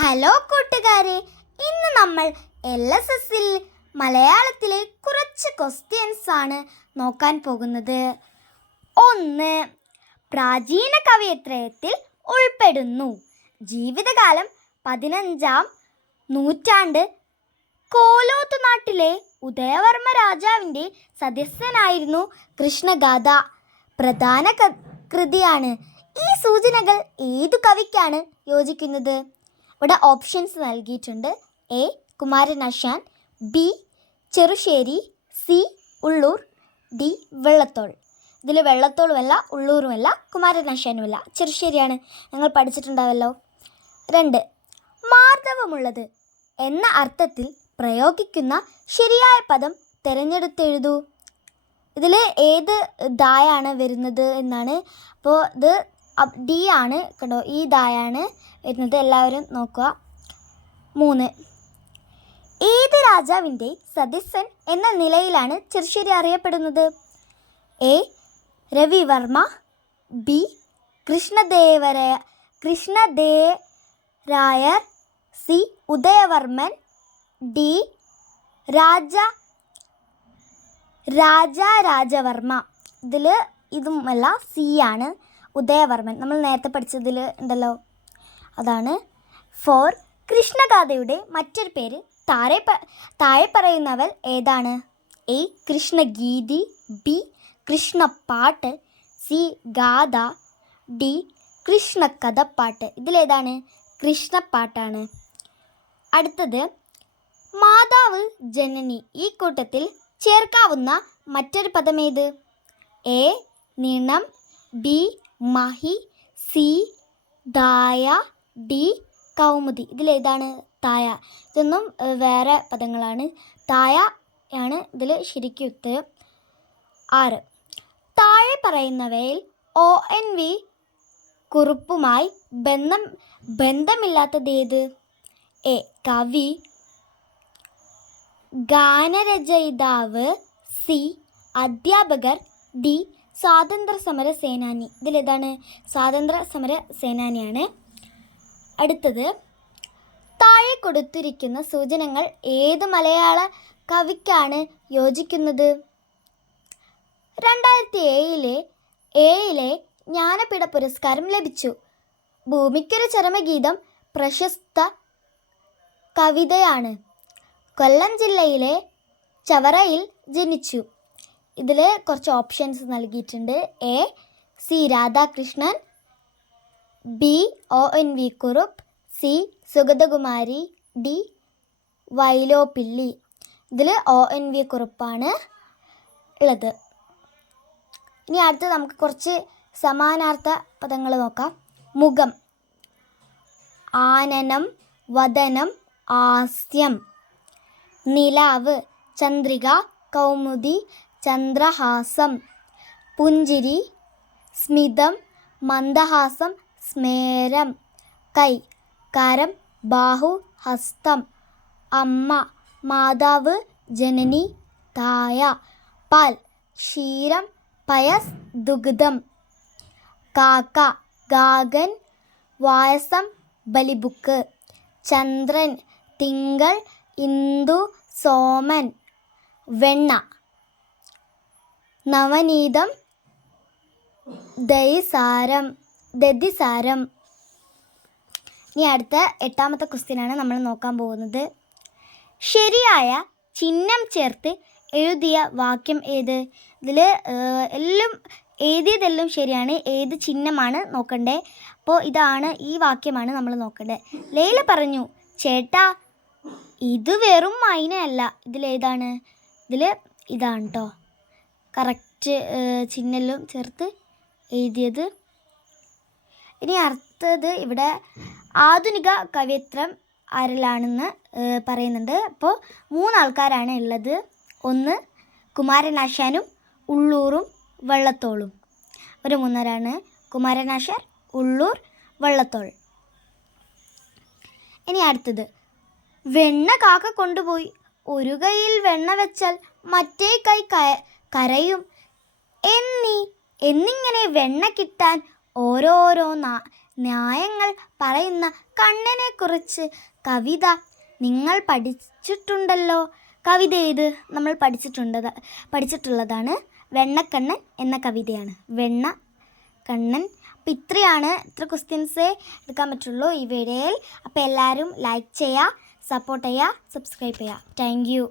Hello കൂട്ടുകാരെ, ഇന്ന് നമ്മൾ LSSൽ മലയാളത്തിലെ കുറച്ച് ക്വസ്റ്റ്യൻസ് ആണ് നോക്കാൻ പോകുന്നത്. 1. പ്രാചീന കവയത്രയത്തിൽ ഉൾപ്പെടുന്നു. ജീവിതകാലം 15-ാം നൂറ്റാണ്ട്. കോലോത്ത് നാട്ടിലെ ഉദയവർമ്മ രാജാവിൻ്റെ സദസ്യനായിരുന്നു കൃഷ്ണഗാഥ. പ്രധാന കൃതിയാണ്. ഈ സൂചനകൾ ഏതു കവിക്കാണ് യോജിക്കുന്നത്? ഇവിടെ ഓപ്ഷൻസ് നൽകിയിട്ടുണ്ട്. A. Kumaranasan, B. Cherusseri, C. Ulloor, D. Vallathol. ഇതിൽ വെള്ളത്തോളുമല്ല, ഉള്ളൂറുമല്ല, കുമാരനാശാനുമല്ല, ചെറുശ്ശേരിയാണ്. ഞങ്ങൾ പഠിച്ചിട്ടുണ്ടാവല്ലോ. 2. മാർദ്ദവമുള്ളത് എന്ന അർത്ഥത്തിൽ പ്രയോഗിക്കുന്ന ശരിയായ പദം തിരഞ്ഞെടുത്തെഴുതൂ. ഇതിൽ ഏത് ദായാണ് വരുന്നത് എന്നാണ്. അപ്പോൾ ഇത് ഡി ആണ്. കണ്ടോ, ഈ ദായാണ് വരുന്നത്. എല്ലാവരും നോക്കുക. 3. ഏത് രാജാവിൻ്റെ സദസ്യൻ എന്ന നിലയിലാണ് ചെറുശ്ശേരി അറിയപ്പെടുന്നത്? A. Ravivarma, B. Krishnadevarayar, C. Udayavarman, D. Rajavarma. ഇതിൽ ഇതുമല്ല, സി ആണ്, ഉദയവർമ്മൻ. നമ്മൾ നേരത്തെ പഠിച്ചതിൽ ഉണ്ടല്ലോ, അതാണ്. 4. കൃഷ്ണഗാഥയുടെ മറ്റൊരു പേര് താഴെ പറയുന്നവൽ ഏതാണ്? A. Krishnageethi, B. Krishnappattu, C. Gatha, D. Krishnakathappattu. ഇതിലേതാണ്? കൃഷ്ണപ്പാട്ടാണ്. അടുത്തത്, മാതാവ് ജനനി ഈ കൂട്ടത്തിൽ ചേർക്കാവുന്ന മറ്റൊരു പദമേത്? എ. നിണം, ബി. മഹി, സി. ദായ, ഡി. കൗമുദി. ഇതിലേതാണ്? തായ. ഇതൊന്നും വേറെ പദങ്ങളാണ്. തായ ആണ് ഇതിൽ ശരിക്കും ഉത്തരം. 6. താഴെ പറയുന്നവയിൽ ONV കുറിപ്പുമായി ബന്ധമില്ലാത്തതേത്? എ. കവി, ഗാനരചയിതാവ്, സി. അധ്യാപകർ, ഡി. സ്വാതന്ത്ര്യ സമര സേനാനി. ഇതിലേതാണ്? സ്വാതന്ത്ര്യ സമര സേനാനിയാണ്. അടുത്തത്, താഴെ കൊടുത്തിരിക്കുന്ന സൂചനകൾ ഏത് മലയാള കവിക്കാണ് യോജിക്കുന്നത്? 2007 ജ്ഞാനപീഠ പുരസ്കാരം ലഭിച്ചു. ഭൂമിക്കൊരു ചരമഗീതം പ്രശസ്ത കവിതയാണ്. കൊല്ലം ജില്ലയിലെ ചവറയിൽ ജനിച്ചു. ഇതിൽ കുറച്ച് ഓപ്ഷൻസ് നൽകിയിട്ടുണ്ട്. A. C. Radhakrishnan, B. ONV Kurup, C. Sugathakumari, D. Vyloppilli. ഇതിൽ ONV കുറുപ്പാണ് ഉള്ളത്. ഇനി അടുത്ത് നമുക്ക് കുറച്ച് സമാനാർത്ഥ പദങ്ങൾ നോക്കാം. മുഖം, ആനനം, വദനം, ആസ്യം. നിലാവ്, ചന്ദ്രിക, കൗമുദി, ചന്ദ്രഹാസം. പുഞ്ചിരി, സ്മിതം, മന്ദഹാസം, സ്മേരം. കൈ, കരം, ബാഹു, ഹസ്തം. അമ്മ, മാതാവ്, ജനനി, തായ. പാൽ, ക്ഷീരം, പയസ്, ദുഗ്ധം. കാക്ക, ഗാഗൻ, വായസം, ബലിബുക്ക്. ചന്ദ്രൻ, തിങ്കൾ, ഇന്ദു, സോമൻ. വെണ്ണ, നവനീതം, ദധിസാരം. ഇനി അടുത്ത 8ാമത്തെ ക്വസ്റ്റ്യനാണ് നമ്മൾ നോക്കാൻ പോകുന്നത്. ശരിയായ ചിഹ്നം ചേർത്ത് എഴുതിയ വാക്യം ഏത്? ഇതിൽ എഴുതിയതെല്ലാം ശരിയാണ്. ഏത് ചിഹ്നമാണ് നോക്കണ്ടേ? അപ്പോൾ ഇതാണ്, ഈ വാക്യമാണ് നമ്മൾ നോക്കേണ്ടത്. ലൈല പറഞ്ഞു, ചേട്ടാ ഇത് വെറും മൈനയല്ല. ഇതിലേതാണ്? ഇതിൽ ഇതാണ് കേട്ടോ, കറക്റ്റ് ചിഹ്നെല്ലാം ചേർത്ത് എഴുതിയത്. ഇനി അടുത്തത്, ഇവിടെ ആധുനിക കവിയത്രം ആരിലാണെന്ന് പറയുന്നുണ്ട്. അപ്പോൾ 3 ആൾക്കാരാണ് ഉള്ളത്. 1 കുമാരനാശാനും ഉള്ളൂറും വെള്ളത്തോളും. ഒരു 3 കുമാരനാശാൻ, ഉള്ളൂർ, വെള്ളത്തോൾ. ഇനി അടുത്തത്, വെണ്ണ കാക്ക കൊണ്ടുപോയി. ഒരു കൈയിൽ വെണ്ണ വെച്ചാൽ മറ്റേ കൈ കരയും. എന്നിങ്ങനെ വെണ്ണ കിട്ടാൻ ഓരോരോ ന്യായങ്ങൾ പറയുന്ന കണ്ണനെക്കുറിച്ച് കവിത നിങ്ങൾ പഠിച്ചിട്ടുണ്ടല്ലോ. കവിത ഏത്? നമ്മൾ പഠിച്ചിട്ടുള്ളതാണ് വെണ്ണക്കണ്ണൻ എന്ന കവിതയാണ്. വെണ്ണക്കണ്ണൻ. അപ്പോൾ ഇത്ര ക്വസ്റ്റ്യൻസേ എടുക്കാൻ പറ്റുള്ളൂ ഈ വീഡിയോയിൽ. അപ്പോൾ എല്ലാവരും ലൈക്ക് ചെയ്യുക, സപ്പോർട്ട് ചെയ്യുക, സബ്സ്ക്രൈബ് ചെയ്യുക. Thank you.